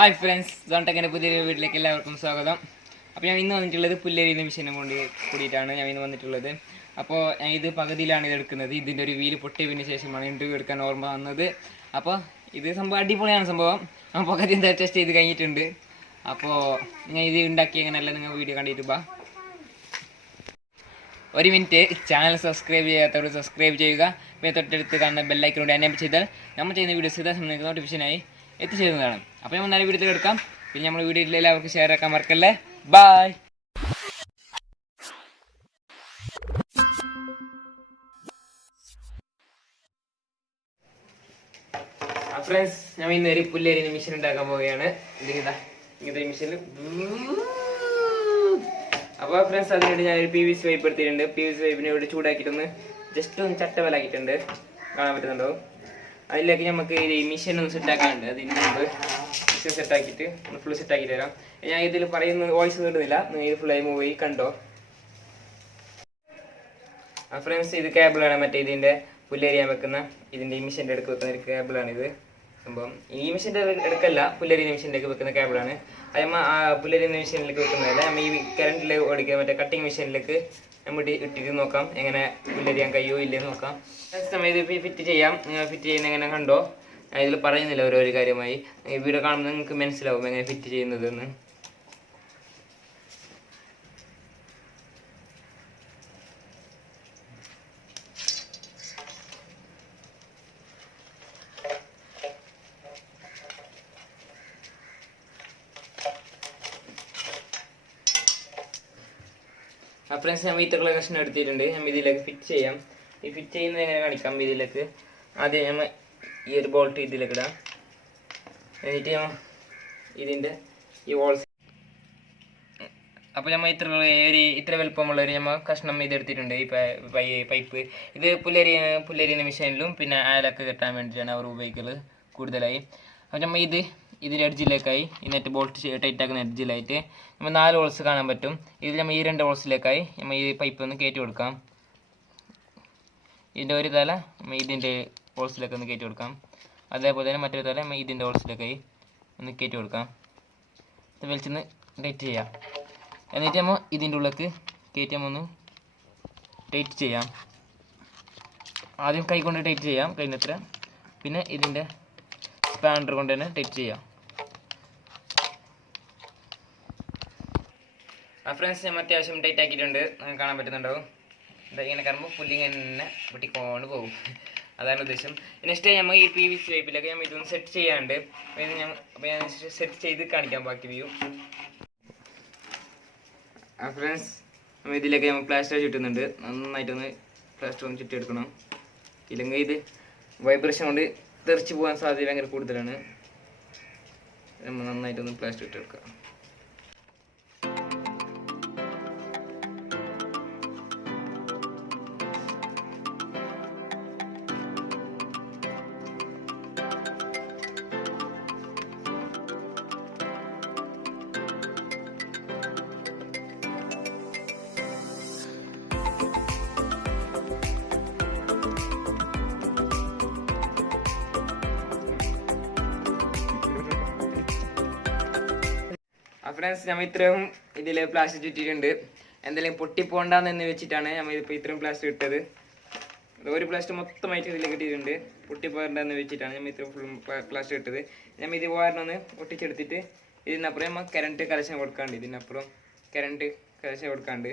Hi friends സോണ്ടക്കിന്റെ പുതിയ വീട്ടിലേക്ക് എല്ലാവർക്കും സ്വാഗതം. അപ്പോൾ ഞാൻ ഇന്ന് വന്നിട്ടുള്ളത് പുല്ലേരി നിമിഷനും കൊണ്ട് കൂടിയിട്ടാണ് ഞാൻ ഇന്ന് വന്നിട്ടുള്ളത്. അപ്പോൾ ഞാൻ ഇത് പകുതിയിലാണ് ഇത് എടുക്കുന്നത്. ഇതിന്റെ ഒരു വീൽ പൊട്ടിയതിന് ശേഷമാണ് ഇന്റർവ്യൂ എടുക്കാൻ ഓർമ്മ വന്നത്. അപ്പോൾ ഇത് സംഭവം അടിപൊളിയാണ് സംഭവം. ഞാൻ പകുതി എന്താ ടെസ്റ്റ് ചെയ്ത് കഴിഞ്ഞിട്ടുണ്ട്. അപ്പോൾ ഞാൻ ഇത് ഉണ്ടാക്കി എങ്ങനെയല്ല നിങ്ങൾ വീഡിയോ കണ്ടിട്ട് ബാ ഒരു മിനിറ്റ് ചാനൽ സബ്സ്ക്രൈബ് ചെയ്യാത്തവർ സബ്സ്ക്രൈബ് ചെയ്യുക. പിന്നെ തൊട്ടടുത്ത് കാണുന്ന ബെല്ലൈക്കനോട് എനേബിൾ ചെയ്താൽ നമ്മൾ ചെയ്യുന്ന വീഡിയോസ് ഇതാ സമയത്ത് നോട്ടിഫിക്കേഷനായി എത്തിച്ചേരുന്നതാണ്. അപ്പോൾ നമ്മൾ നല്ല വീഡിയോ എടുക്കാം. പിന്നെ നമ്മൾ വീഡിയോയിൽ എല്ലാവർക്കും ഷെയർ ആക്കാൻ മറക്കല്ലേ? ബായ് ഫ്രണ്ട്സ് ഞാൻ ഇന്ന് അപ്പോൾ ഫ്രണ്ട്സ് ഞാൻ ഒരു പി വി സി പൈപ്പ് എടുത്തിട്ടുണ്ട്. പി വി സി പൈപ്പിനെ ഇവിടെ ചൂടാക്കിയിട്ടൊന്ന് ജസ്റ്റ് ഒന്ന് അതിലേക്ക് നമുക്ക് ഈ മിഷൻ ഒന്ന് സെറ്റ് ആക്കാനുണ്ട്. അതിന് മുമ്പ് മിഷൻ സെറ്റ് ആക്കിയിട്ട് ഒന്ന് ഫുൾ സെറ്റ് ആക്കിയിട്ട് തരാം ഞാൻ ഇതിൽ പറയുന്ന വോയിസ് കിട്ടുന്നില്ല നിങ്ങൾ ഫുള്ളായി മൂവ് കണ്ടോ? ഫ്രണ്ട്സ് ഇത് കേബിളാണ് മറ്റേ ഇതിന്റെ പുല്ലേരിയാൻ വെക്കുന്ന ഇതിന്റെ ഈ മിഷന്റെ അടുക്ക് വെക്കുന്ന ഒരു കേബിളാണ് ഇത്. സംഭവം ഈ മിഷന്റെ എടുക്കല്ല. പുല്ലരി മിഷന്റെ വെക്കുന്ന കേബിളാണ് അതേമാ പുല്ലരി മിഷനിലേക്ക് വെക്കുന്നതല്ല? നമ്മൾ ഈ കറണ്ടിൽ ഓടിക്കുക മറ്റേ കട്ടിങ് മെഷീനിലേക്ക് നമ്മൾ ഇട്ടിട്ട് നോക്കാം. എങ്ങനെ പുല്ലരിയാൻ കഴിയോ ഇല്ലേ നോക്കാം. സമയത്ത് ഫിറ്റ് ചെയ്യാം. ഫിറ്റ് ചെയ്യുന്ന എങ്ങനെ കണ്ടോ? ഇതിൽ പറയുന്നില്ല ഓരോരോ കാര്യമായി. വീഡിയോ കാണുമ്പോൾ നിങ്ങൾക്ക് മനസ്സിലാവും എങ്ങനെ ഫിറ്റ് ചെയ്യുന്നതെന്ന്. ഫ്രണ്ട്സ് ഞാൻ ഇത്രയുള്ള കഷ്ണം എടുത്തിട്ടുണ്ട്. ഞാൻ ഇതിലേക്ക് ഫിറ്റ് ചെയ്യാം. ഈ ഫിറ്റ് ചെയ്യുന്നത് എങ്ങനെ കാണിക്കാം ഇതിലേക്ക് ആദ്യം നമ്മൾ ഈ ഒരു ബോൾട്ട് ഇതിലേക്ക് ഇടാം. എന്നിട്ട് നമ്മൾ ഇതിന്റെ ഈ വോൾസ് അപ്പോൾ നമ്മൾ ഇത്ര ഒരു ഇത്ര വലുപ്പമുള്ള ഒരു നമ്മൾ കഷ്ണം ഇതെടുത്തിട്ടുണ്ട്. ഈ പൈപ്പ്. ഇത് പുല്ലരി പുല്ലരിയുന്ന മെഷീനിലും പിന്നെ അയലൊക്കെ കെട്ടാൻ വേണ്ടിയിട്ടാണ് അവർ ഉപയോഗിക്കുന്നത് കൂടുതലായി. അപ്പോൾ നമ്മൾ ഇത് ഇതിന്റെ എഡ്ജിലേക്കായി ഈ നെറ്റ് ബോൾട്ട് ടൈറ്റ് ആക്കുന്ന എഡ്ജിലായിട്ട് നമ്മൾ നാല് ഹോൾസ് കാണാൻ പറ്റും. ഇതിൽ നമ്മൾ ഈ രണ്ട് ഹോൾസിലേക്കായി നമ്മൾ ഈ പൈപ്പ് ഒന്ന് കയറ്റി കൊടുക്കാം. ഇതിന്റെ ഒരു തല നമ്മൾ ഇതിന്റെ ഹോൾസിലേക്ക് ഒന്ന് കയറ്റി കൊടുക്കാം. അതേപോലെ തന്നെ മറ്റൊരു തല നമ്മൾ ഇതിന്റെ ഹോൾസിലേക്കായി ഒന്ന് കയറ്റി കൊടുക്കാം. ഇത് വലിച്ചൊന്ന് ടൈറ്റ് ചെയ്യാം. എന്നിട്ട് നമ്മൾ ഇതിന്റെ ഉള്ളിലേക്ക് കയറ്റി നമ്മൾ ഒന്ന് ടൈറ്റ് ചെയ്യാം. ആദ്യം കൈ കൊണ്ട് ടൈറ്റ് ചെയ്യാം. കഴിഞ്ഞത്ര പിന്നെ ഇതിന്റെ സ്പാൻഡർ കൊണ്ട് തന്നെ ടൈറ്റ് ചെയ്യാം. ഫ്രണ്ട്സ് നമ്മൾ അത്യാവശ്യം ടൈറ്റ് ആക്കിയിട്ടുണ്ട്. കാണാൻ പറ്റുന്നുണ്ടാവും. ഇതാ ഇങ്ങനെ കാണുമ്പോൾ പുല്ലിങ് തന്നെ പൊട്ടിക്കൊണ്ട് പോകും. അതാണ് ഉദ്ദേശം. നെക്സ്റ്റ് നമ്മൾ ഈ പി വി സി പൈപ്പിലൊക്കെ ഞാൻ ഇതൊന്ന് സെറ്റ് ചെയ്യാണ്ട് അപ്പോൾ ഞാൻ അപ്പോൾ ഞാൻ സെറ്റ് ചെയ്ത് കാണിക്കാം ബാക്കി വ്യൂ. ഫ്രണ്ട്സ് നമ്മൾ ഇതിലൊക്കെ നമ്മൾ പ്ലാസ്റ്റർ ചുറ്റുന്നുണ്ട്. നന്നായിട്ടൊന്ന് പ്ലാസ്റ്റർ ഒന്ന് ചുറ്റിയെടുക്കണം. ഇല്ലെങ്കിൽ ഇത് വൈബ്രേഷൻ കൊണ്ട് തെറിച്ച് പോകാൻ സാധ്യത ഭയങ്കര കൂടുതലാണ്. നമ്മൾ നന്നായിട്ടൊന്ന് പ്ലാസ്റ്റർ ഇട്ടെടുക്കുക ഫ്രണ്ട്സ് നമ്മൾ ഇത്രയും ഇതിൽ പ്ലാസ്റ്റിക് ചുറ്റിയിട്ടുണ്ട്. എന്തെങ്കിലും പൊട്ടിപ്പോണ്ടെന്ന് വെച്ചിട്ടാണ് നമ്മൾ ഇപ്പോൾ ഇത്രയും പ്ലാസ്റ്റിക് ഇട്ടത്. ഒരു പ്ലാസ്റ്റിക് മൊത്തമായിട്ട് ഇതിലേക്ക് ഇട്ടിട്ടുണ്ട് പൊട്ടിപ്പോകണ്ടെന്ന് വെച്ചിട്ടാണ് നമ്മൾ ഇത്രയും ഫുൾ പ്ലാസ്റ്റിക് ഇട്ടത്. നമ്മൾ ഇത് വാരണൊന്ന് ഒട്ടിച്ചെടുത്തിട്ട് ഇതിനപ്പുറം നമ്മൾ കറണ്ട് കലശം കൊടുക്കാണ്ട് ഇതിനപ്പുറം കറണ്ട് കലശം കൊടുക്കാണ്ട്.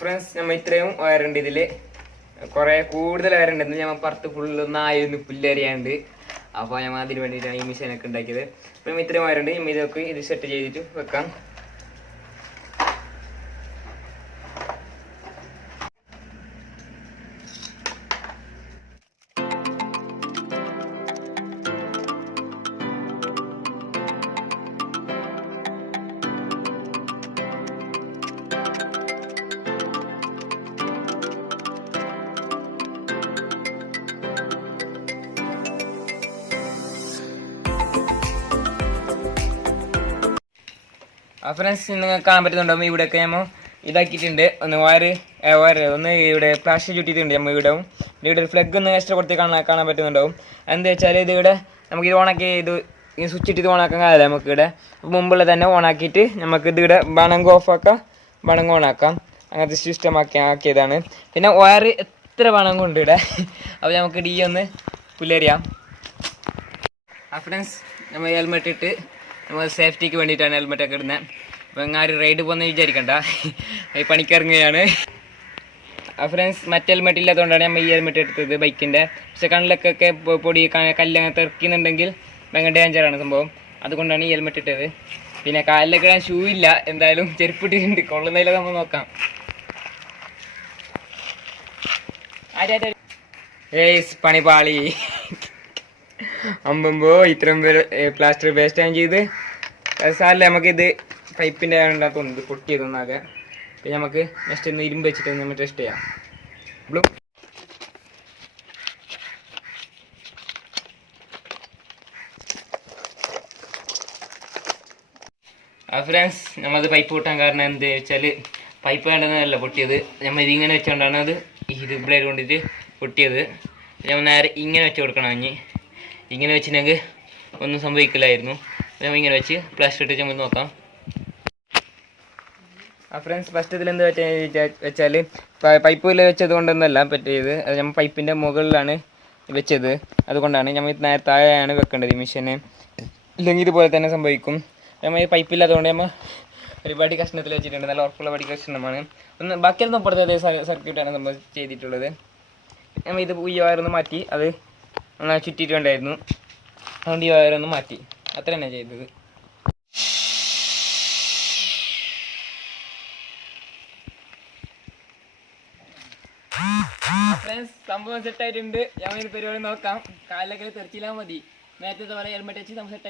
ഫ്രണ്ട്സ് നമ്മൾ ഇത്രയും വയറുണ്ട് ഇതിൽ. കുറെ കൂടുതൽ വയറുണ്ട്. ഞാൻ ഞമ്മ പുറത്ത് ഫുള്ള് നായൊന്ന് പുല്ലരിയാണ്ട് അപ്പോൾ ഞാൻ അതിന് വേണ്ടിയിട്ടാണ് ഈ മിഷീനൊക്കെ ഉണ്ടാക്കിയത്. അപ്പം ഇത്രയും വയറുണ്ട്. ഇതൊക്കെ ഇത് സെറ്റ് ചെയ്തിട്ട് വെക്കാം. ഫ്രണ്ട്സ് നിങ്ങൾക്ക് കാണാൻ പറ്റുന്നുണ്ടാവും ഇവിടെയൊക്കെ നമ്മൾ ഇതാക്കിയിട്ടുണ്ട്. ഒന്ന് വയറ് വയറ് ഒന്ന് ഇവിടെ പ്ലാസ്റ്റിക് ചുറ്റിയിട്ടുണ്ട് നമ്മൾ ഇവിടെ ഇവിടെ ഒരു ഫ്ലഗ് ഒന്ന് എക്സ്ട്രാ കൊടുത്ത് കാണാൻ കാണാൻ പറ്റുന്നുണ്ടാവും എന്താ വെച്ചാൽ ഇത് ഇവിടെ നമുക്ക് ഇത് ഓണാക്കി ഇത് ഈ സ്വിച്ച് ഇട്ട് ഇത് ഓണാക്കാൻ കാര്യമില്ല നമുക്ക് ഇവിടെ. മുമ്പുള്ള തന്നെ ഓണാക്കിയിട്ട് നമുക്ക് ഇത് ഇവിടെ ബണങ്ക് ഓഫാക്കാം ബണങ്ക് ഓണാക്കാം അങ്ങനത്തെ സിസ്റ്റം ആക്കി ആക്കിയതാണ്. പിന്നെ വയറ് എത്ര ബണങ്ങ് ഉണ്ട് ഇവിടെ? അപ്പോൾ നമുക്ക് ഡി ഒന്ന് പുല്ലറിയാം. ആ ഫ്രണ്ട്സ് നമ്മൾ ഹെൽമെറ്റ് ഇട്ട് നമ്മൾ സേഫ്റ്റിക്ക് വേണ്ടിയിട്ടാണ് ഹെൽമെറ്റ് ഒക്കെ ഇടുന്നത് അപ്പോൾ എങ്ങാരും റൈഡ് പോകുന്ന വിചാരിക്കണ്ട. ഈ പണിക്കിറങ്ങുകയാണ്. ആ ഫ്രണ്ട്സ് മറ്റേ ഹെൽമെറ്റ് ഇല്ലാത്തതുകൊണ്ടാണ് നമ്മൾ ഈ ഹെൽമെറ്റ് എടുത്തത് ബൈക്കിന്റെ പക്ഷേ കണ്ണിലൊക്കെ പൊടി കല്ലങ്ങനെ തെറിക്കുന്നുണ്ടെങ്കിൽ ഭയങ്കര ഡേഞ്ചറാണ് സംഭവം. അതുകൊണ്ടാണ് ഈ ഹെൽമെറ്റ് ഇട്ടത്. പിന്നെ കാലിലൊക്കെ ഇടാൻ ഷൂ ഇല്ല. എന്തായാലും ചെരുപ്പിട്ടിട്ടുണ്ട്. കൊള്ളുന്നതിലെ നമ്മൾ നോക്കാം. ഏയ്സ് പണിപാളി അമ്പമ്പോ ഇത്രയും പേര് പ്ലാസ്റ്റർ വേസ്റ്റ് ആയും ചെയ്ത്. സാറില്ല നമുക്കിത് പൈപ്പിന്റെ പൈപ്പിന്റെ ഇത് പൊട്ടിയതൊന്നാകെ പിന്നെ നമുക്ക് നെക്സ്റ്റ് ഒന്ന് ഇരുമ്പ് വെച്ചിട്ട് നമ്മൾ ടെസ്റ്റ് ചെയ്യാം. ബ്ലൂ. ആ ഫ്രണ്ട്സ് നമ്മളത് പൈപ്പ് പൊട്ടാൻ കാരണം എന്താ വെച്ചാൽ പൈപ്പ് വേണ്ടതല്ല പൊട്ടിയത്. നമ്മൾ ഇതിങ്ങനെ വെച്ചുകൊണ്ടാണ് അത് ഇത് ബ്ലേഡ് കൊണ്ടിട്ട് പൊട്ടിയത്. നമ്മൾ നേരെ ഇങ്ങനെ വെച്ച് കൊടുക്കണം ഇനി. ഇങ്ങനെ വെച്ചിട്ടുണ്ടെങ്കിൽ ഒന്നും സംഭവിക്കില്ലായിരുന്നു. നമ്മൾ ഇങ്ങനെ വെച്ച് പ്ലാസ്റ്റർ ഇട്ട് നമുക്ക് നോക്കാം. ആ ഫ്രണ്ട്സ് ഫസ്റ്റ് ഇതിൽ വെച്ചാൽ പൈപ്പ് പൈപ്പിൽ വെച്ചത് കൊണ്ടൊന്നല്ല പറ്റിയത് അത് നമ്മൾ പൈപ്പിന്റെ മുകളിലാണ് വെച്ചത്. അതുകൊണ്ടാണ് നമ്മൾ നേരെ താഴെയാണ് വെക്കേണ്ടത് ഈ മെഷീന് ഇല്ലെങ്കിൽ ഇതുപോലെ തന്നെ സംഭവിക്കും. നമ്മൾ ഈ പൈപ്പില്ലാത്തതുകൊണ്ട് നമ്മൾ ഒരുപാട് കഷ്ണത്തിൽ വെച്ചിട്ടുണ്ട്. നല്ല ഉറപ്പുള്ള പടി കഷ്ണമാണ്. ഒന്ന് ബാക്കിയൊന്നും അപ്പുറത്തെ സർക്യൂട്ടാണ് നമ്മൾ ചെയ്തിട്ടുള്ളത്. നമ്മൾ ഇത് ഈ മാറ്റി അത് നന്നായി ചുറ്റിയിട്ടുണ്ടായിരുന്നു. അതുകൊണ്ട് ഈ വയറൊന്ന് മാറ്റി. അത്ര തന്നെ ചെയ്തത് ഫ്രണ്ട്സ് സംഭവം സെറ്റായിട്ടുണ്ട് ഞാൻ പരിപാടി നോക്കാം. കാലിലൊക്കെ തെറിച്ചില്ലാ മതി. നേരത്തെ പോലെ ഹെൽമെറ്റ് വെച്ച് നമുക്ക് സെറ്റ്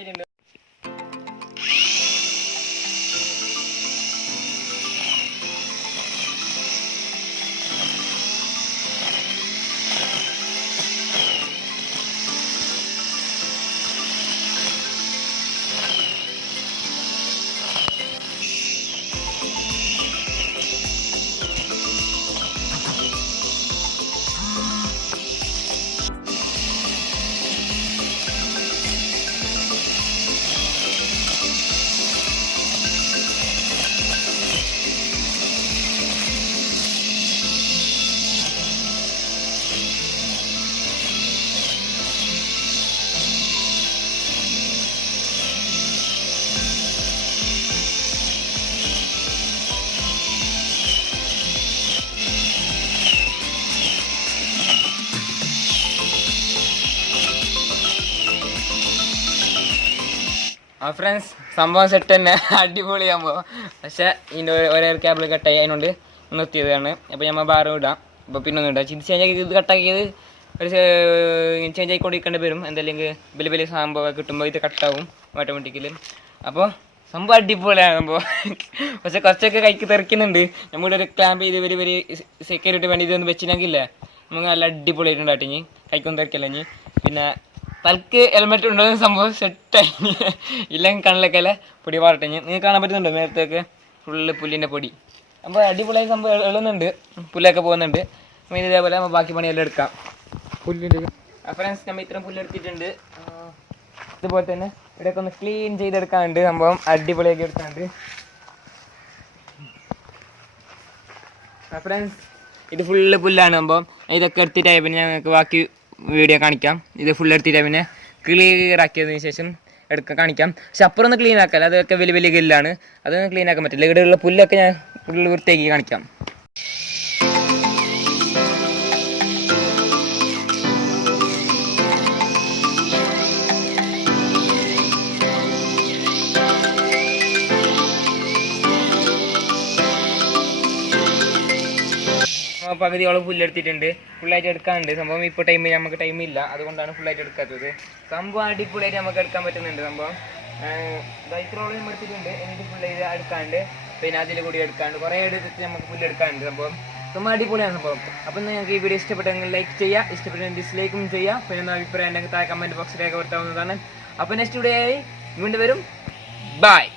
ആ ഫ്രണ്ട്സ് സംഭവം സെറ്റ് തന്നെ. അടിപൊളിയാകുമ്പോൾ പക്ഷേ ഇതിന്റെ ഒരേ കേബിൾ കട്ടായി അതിനോണ്ട് നിർത്തിയതാണ്. അപ്പോൾ നമ്മൾ ബാറ് ഇടാം. അപ്പോൾ പിന്നെ ഒന്നും ഇടാം. ഇത് ചേഞ്ച് ഇത് കട്ടാക്കിയത് ഒരു ചേഞ്ച് ആയിക്കൊണ്ടിരിക്കേണ്ടി വരും. എന്തെങ്കിലും വലിയ വലിയ സംഭവം കിട്ടുമ്പോൾ ഇത് കട്ടാവും ഓട്ടോമാറ്റിക്കലി അപ്പോൾ സംഭവം അടിപൊളിയാണ് സംഭവം. പക്ഷേ കുറച്ചൊക്കെ കൈക്ക് തെറിക്കുന്നുണ്ട്. നമ്മുടെ ഒരു ക്ലാമ്പ് ചെയ്ത് വലിയ വലിയ സെക്യൂരിറ്റി വേണ്ടി ഇതൊന്നും വെച്ചിട്ടുണ്ടെങ്കിലേ നമുക്ക് നല്ല അടിപൊളിയായിട്ടുണ്ടാട്ടിഞ്ഞ് കൈക്കൊന്നും തെറിക്കില്ല ഇനി. പിന്നെ തലക്ക് ഹെൽമെറ്റ് ഉണ്ടോ എന്ന് സംഭവം സെറ്റായി ഇല്ലെങ്കിൽ കണ്ണിലൊക്കെ അല്ലേ പൊടി പാറട്ടെ നിങ്ങൾക്ക് കാണാൻ പറ്റുന്നുണ്ടോ നേരത്തേക്ക് ഫുള്ള് പുല്ലിന്റെ പൊടി. അപ്പോൾ അടിപൊളിയായി സംഭവം എഴുതുന്നുണ്ട് എളുന്നുണ്ട് പുല്ലൊക്കെ പോകുന്നുണ്ട്. അപ്പോൾ ഇതേപോലെ നമ്മൾ ബാക്കി പണിയെല്ലാം എടുക്കാം. പുല്ലിന്റെ ഫ്രണ്ട്സ് നമ്മൾ ഇത്രയും പുല്ലെടുത്തിട്ടുണ്ട് ഇതുപോലെ തന്നെ ഇവിടെയൊക്കെ ഒന്ന് ക്ലീൻ ചെയ്തെടുക്കാനുണ്ട്. സംഭവം അടിപൊളിയാക്കി എടുക്കാനുണ്ട്. ഫ്രണ്ട്സ് ഇത് ഫുള്ള് പുല്ലാണ് സംഭവം. ഇതൊക്കെ എടുത്തിട്ടായി. പിന്നെ ഞങ്ങൾക്ക് ബാക്കി വീഡിയോ കാണിക്കാം. ഇത് ഫുൾ എടുത്തിട്ട് പിന്നെ ക്ലിയർ ആക്കിയതിന് ശേഷം എടുക്കാൻ കാണിക്കാം. പക്ഷെ അപ്പുറം ഒന്ന് ക്ലീൻ ആക്കാല്ല. അതൊക്കെ വലിയ വലിയ ഗില്ലാണ് അതൊന്നും ക്ലീൻ ആക്കാൻ പറ്റില്ല. ഇവിടെയുള്ള പുല്ലൊക്കെ ഞാൻ വൃത്തിയാക്കി കാണിക്കാം. പകുതിയോളം പുല്ലെടുത്തിട്ടുണ്ട് ഫുള്ളായിട്ട് എടുക്കാനുണ്ട്. സംഭവം ഇപ്പോൾ ടൈമിൽ നമുക്ക് ടൈമില്ല അതുകൊണ്ടാണ് ഫുള്ളായിട്ട് എടുക്കാത്തത്. സംഭവം അടിപൊളിയായിട്ട് നമുക്ക് എടുക്കാൻ പറ്റുന്നുണ്ട് സംഭവം. ബൈക്കറോളം നമ്മൾ എടുത്തിട്ടുണ്ട്. എന്നിട്ട് ഫുള്ള് ഇത് എടുക്കാണ്ട് പിന്നെ അതിൽ കൂടി എടുക്കാണ്ട്. കുറേ എടുത്തിട്ട് നമുക്ക് പുല്ലെടുക്കാനുണ്ട് സംഭവം. സംഭവം അടിപൊളിയാണ് സംഭവം. അപ്പം നിങ്ങൾക്ക് ഈ വീഡിയോ ഇഷ്ടപ്പെട്ടെങ്കിൽ ലൈക്ക് ചെയ്യുക ഇഷ്ടപ്പെട്ടെങ്കിൽ ഡിസ്ലൈക്കും ചെയ്യുക പിന്നെ എന്താ അഭിപ്രായം ഉണ്ടെങ്കിൽ താഴെ കമന്റ് ബോക്സിലേക്ക് വരുത്താവുന്നതാണ് അപ്പോൾ നെക്സ്റ്റ് വീഡിയോ ആയി. വീണ്ടും വരും. ബൈ